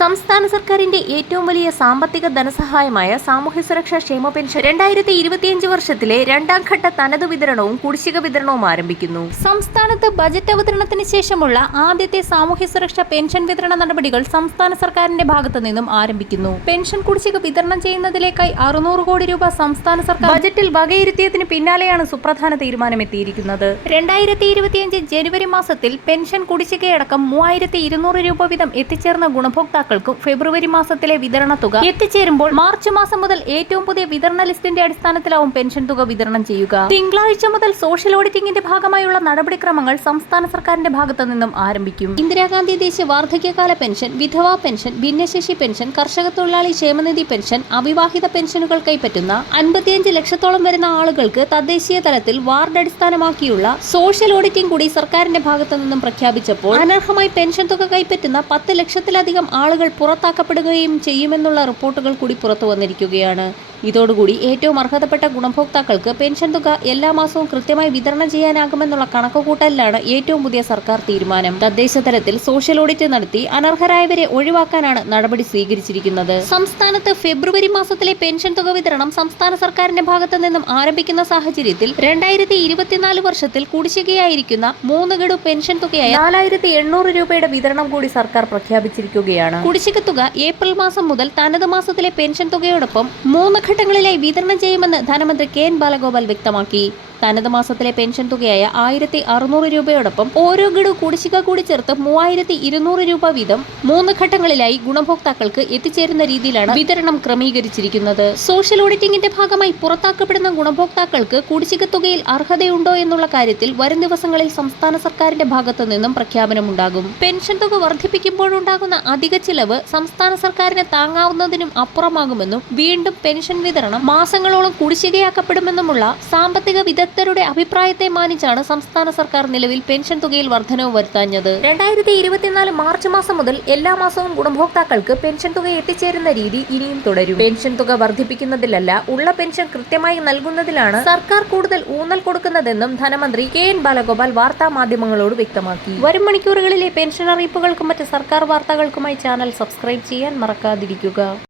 സംസ്ഥാന സർക്കാരിന്റെ ഏറ്റവും വലിയ സാമ്പത്തിക ധനസഹായമായ സാമൂഹ്യ സുരക്ഷാ ക്ഷേമ പെൻഷൻ രണ്ടായിരത്തി ഇരുപത്തിയഞ്ച് വർഷത്തിലെ രണ്ടാം ഘട്ട തനത് വിതരണവും കുടിശ്ശിക വിതരണവും ആരംഭിക്കുന്നു സംസ്ഥാനത്ത് ബജറ്റ് അവതരണത്തിന് ശേഷമുള്ള ആദ്യത്തെ സാമൂഹ്യ സുരക്ഷാ പെൻഷൻ വിതരണ നടപടികൾ സംസ്ഥാന സർക്കാരിന്റെ ഭാഗത്തു നിന്നും ആരംഭിക്കുന്നു പെൻഷൻ കുടിശ്ശിക വിതരണം ചെയ്യുന്നതിലേക്കായി അറുനൂറ് കോടി രൂപ സംസ്ഥാന സർക്കാർ ബജറ്റിൽ വകയിരുത്തിയതിന് പിന്നാലെയാണ് സുപ്രധാന എത്തിയിരിക്കുന്നത് രണ്ടായിരത്തി ഇരുപത്തിയഞ്ച് ജനുവരി മാസത്തിൽ പെൻഷൻ കുടിശ്ശികയടക്കം മൂവായിരത്തി ഇരുന്നൂറ് രൂപ വീതം എത്തിച്ചേർന്ന ഗുണഭോക്താക്കൾ ഉപഭോക്താക്കൾക്കും ഫെബ്രുവരി മാസത്തിലെ വിതരണ തുക എത്തിച്ചേരുമ്പോൾ മാർച്ച് മാസം മുതൽ ഏറ്റവും പുതിയ വിതരണ ലിസ്റ്റിന്റെ അടിസ്ഥാനത്തിലാവും പെൻഷൻ തുക വിതരണം ചെയ്യുക തിങ്കളാഴ്ച മുതൽ സോഷ്യൽ ഓഡിറ്റിംഗിന്റെ ഭാഗമായുള്ള നടപടിക്രമങ്ങൾ സംസ്ഥാന സർക്കാരിന്റെ ഭാഗത്തു നിന്നും ആരംഭിക്കും ഇന്ദിരാഗാന്ധി ദേശീയ വാർദ്ധക്യകാല പെൻഷൻ വിധവാ പെൻഷൻ ഭിന്നശേഷി പെൻഷൻ കർഷക തൊഴിലാളി ക്ഷേമനിധി പെൻഷൻ അവിവാഹിത പെൻഷനുകൾ കൈപ്പറ്റുന്ന അൻപത്തിയഞ്ച് ലക്ഷത്തോളം വരുന്ന ആളുകൾക്ക് തദ്ദേശീയ തലത്തിൽ വാർഡ് അടിസ്ഥാനമാക്കിയുള്ള സോഷ്യൽ ഓഡിറ്റിംഗ് കൂടി സർക്കാരിന്റെ ഭാഗത്തു നിന്നും പ്രഖ്യാപിച്ചപ്പോൾ അനർഹമായി പെൻഷൻ തുക കൈപ്പറ്റുന്ന പത്ത് ലക്ഷത്തിലധികം ആളുകൾ ആളുകൾ പുറത്താക്കപ്പെടുകയും ചെയ്യുമെന്നുള്ള റിപ്പോർട്ടുകൾ കൂടി പുറത്തു വന്നിരിക്കുകയാണ് ഇതോടുകൂടി ഏറ്റവും അർഹതപ്പെട്ട ഗുണഭോക്താക്കൾക്ക് പെൻഷൻ തുക എല്ലാ മാസവും കൃത്യമായി വിതരണം ചെയ്യാനാകുമെന്നുള്ള കണക്കുകൂട്ടലിലാണ് ഏറ്റവും പുതിയ സർക്കാർ തീരുമാനം തദ്ദേശ തലത്തിൽ സോഷ്യൽ ഓഡിറ്റ് നടത്തി അനർഹരായവരെ ഒഴിവാക്കാനാണ് നടപടി സ്വീകരിച്ചിരിക്കുന്നത് സംസ്ഥാനത്ത് ഫെബ്രുവരി മാസത്തിലെ പെൻഷൻ തുക വിതരണം സംസ്ഥാന സർക്കാരിന്റെ ഭാഗത്തു നിന്നും ആരംഭിക്കുന്ന സാഹചര്യത്തിൽ രണ്ടായിരത്തി ഇരുപത്തിനാല് വർഷത്തിൽ കുടിശ്ശികയായിരിക്കുന്ന മൂന്ന് ഗഡു പെൻഷൻ തുകയായി നാലായിരത്തി എണ്ണൂറ് രൂപയുടെ വിതരണം കൂടി സർക്കാർ പ്രഖ്യാപിച്ചിരിക്കുകയാണ് കുടിശ്ശിക തുക ഏപ്രിൽ മാസം മുതൽ തനത് മാസത്തിലെ പെൻഷൻ തുകയോടൊപ്പം മൂന്ന് ഘട്ടങ്ങളിലായി വിതരണം ചെയ്യുമെന്ന് ധനമന്ത്രി കെ എൻ ബാലഗോപാൽ വ്യക്തമാക്കി തനത് മാസത്തിലെ പെൻഷൻ തുകയായ ആയിരത്തി അറുനൂറ് രൂപയോടൊപ്പം ഓരോ ഗഡു കുടിശ്ശിക കൂടി ചേർത്ത് മൂവായിരത്തി ഇരുന്നൂറ് രൂപ വീതം മൂന്ന് ഘട്ടങ്ങളിലായി ഗുണഭോക്താക്കൾക്ക് എത്തിച്ചേരുന്ന രീതിയിലാണ് വിതരണം ക്രമീകരിച്ചിരിക്കുന്നത് സോഷ്യൽ ഓഡിറ്റിംഗിന്റെ ഭാഗമായി പുറത്താക്കപ്പെടുന്ന ഗുണഭോക്താക്കൾക്ക് കുടിശ്ശിക തുകയിൽ അർഹതയുണ്ടോ എന്നുള്ള കാര്യത്തിൽ വരും ദിവസങ്ങളിൽ സംസ്ഥാന സർക്കാരിന്റെ ഭാഗത്തു നിന്നും പ്രഖ്യാപനമുണ്ടാകും പെൻഷൻ തുക വർദ്ധിപ്പിക്കുമ്പോഴുണ്ടാകുന്ന അധിക ചിലവ് സംസ്ഥാന സർക്കാരിന് താങ്ങാവുന്നതിനും അപ്പുറമാകുമെന്നും വീണ്ടും പെൻഷൻ വിതരണം മാസങ്ങളോളം കുടിശ്ശികയാക്കപ്പെടുമെന്നുമുള്ള സാമ്പത്തിക വിദഗ്ധ വിദഗ്ധരുടെ അഭിപ്രായത്തെ മാനിച്ചാണ് സംസ്ഥാന സർക്കാർ നിലവിൽ പെൻഷൻ തുകയിൽ വർധനവ് വരുത്താഞ്ഞത് രണ്ടായിരത്തി ഇരുപത്തിനാല് മാർച്ച് മാസം മുതൽ എല്ലാ മാസവും ഗുണഭോക്താക്കൾക്ക് പെൻഷൻ തുക എത്തിച്ചേരുന്ന രീതി ഇനിയും തുടരും പെൻഷൻ തുക വർദ്ധിപ്പിക്കുന്നതിലല്ല ഉള്ള പെൻഷൻ കൃത്യമായി നൽകുന്നതിലാണ് സർക്കാർ കൂടുതൽ ഊന്നൽ കൊടുക്കുന്നതെന്നും ധനമന്ത്രി കെ എൻ ബാലഗോപാൽ വാർത്താ മാധ്യമങ്ങളോട് വ്യക്തമാക്കി വരും മണിക്കൂറുകളിലെ പെൻഷൻ അറിയിപ്പുകൾക്കും മറ്റ് സർക്കാർ വാർത്തകൾക്കുമായി ചാനൽ സബ്സ്ക്രൈബ് ചെയ്യാൻ മറക്കാതിരിക്കുക